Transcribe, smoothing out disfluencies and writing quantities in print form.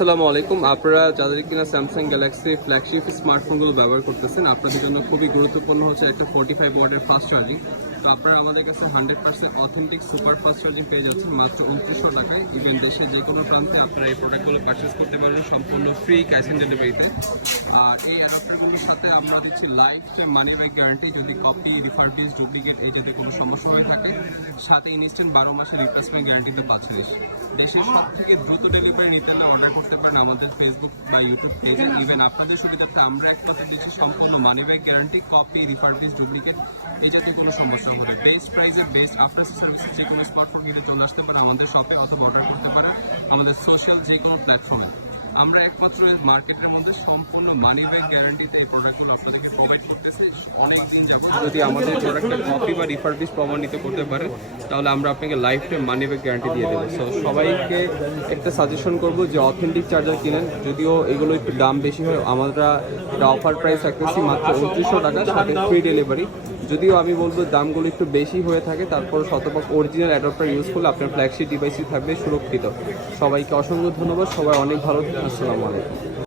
আসসালামু আলাইকুম। আপনারা যাদের কিনা স্যামসাং গ্যালাক্সি ফ্ল্যাগশিপ স্মার্টফোনগুলো ব্যবহার করতেছেন, আপনাদের জন্য খুবই গুরুত্বপূর্ণ হচ্ছে একটা 45 ওয়াটের ফাস্ট চার্জিং। তো আপনারা আমাদের কাছে 100% অথেন্টিক সুপার ফাস্ট চার্জিং পেয়ে যাচ্ছেন মাত্র 2900 টাকায়। ইভেন দেশের যে কোনো প্রান্তে আপনারা এই প্রোডাক্টগুলো পারচেস করতে পারবেন সম্পূর্ণ ফ্রি ক্যাশ অন ডেলিভারিতে। আর এই অ্যাডাপ্টারগুলোর সাথে আমরা দিচ্ছি life time money back guarantee. যদি কপি, রিফারবিশ, ডুপ্লিকেট এই যাতে কোনো সমস্যা হয়ে থাকে, সাথে ইনস্ট্যান্ট 12 মাসের রিপ্লেসমেন্ট গ্যারান্টিতে পাচ্ছেন। দেশের সব থেকে দ্রুত ডেলিভারি নিতে হলে অর্ডার করতে পারেন আমাদের ফেসবুক বা ইউটিউব পেজে। ইভেন আপনাদের সুবিধার্থে আমরা এক কথা দিচ্ছি সম্পূর্ণ money back guarantee, copy, refurbish, duplicate এই জাতীয় কোনো সমস্যা হলে বেস্ট প্রাইসে বেস্ট আফটার সার্ভিস যে কোনো স্মার্টফোন কিনে চলে আসতে পারে আমাদের শপে, অথবা অর্ডার করতে পারে আমাদের সোশ্যাল যে কোনো প্ল্যাটফর্মে। আমরা একমাত্র মার্কেটের মধ্যে সম্পূর্ণ মানি ব্যাক গ্যারান্টিতে এই প্রোডাক্টগুলো আপনাদেরকে প্রোভাইড করতেছি অনেক দিন যাবত। যদি আমাদের প্রোডাক্টের কপি বা রিফারবিশ প্রমাণিত করতে পারে, তাহলে আমরা আপনাকে life time money back guarantee দিয়ে দেবো। সো সবাইকে একটা সাজেশন করবো যে অথেন্টিক চার্জার কিনেন। যদিও এগুলো একটু দাম বেশি হয়, আমরা একটা অফার প্রাইস রাখতেছি মাত্র 2900 টাকা, সাথে ফ্রি ডেলিভারি। যদিও আমি বলবো দামগুলো একটু বেশি হয়ে থাকে, তারপর শতভাগ অরিজিনাল অ্যাডাপ্টার ইউজ করলে আপনার ফ্ল্যাগশিপ ডিভাইসই থাকবে সুরক্ষিত। সবাইকে অসংখ্য ধন্যবাদ, সবাই অনেক ভালো থাকুন। আসসালামু আলাইকুম।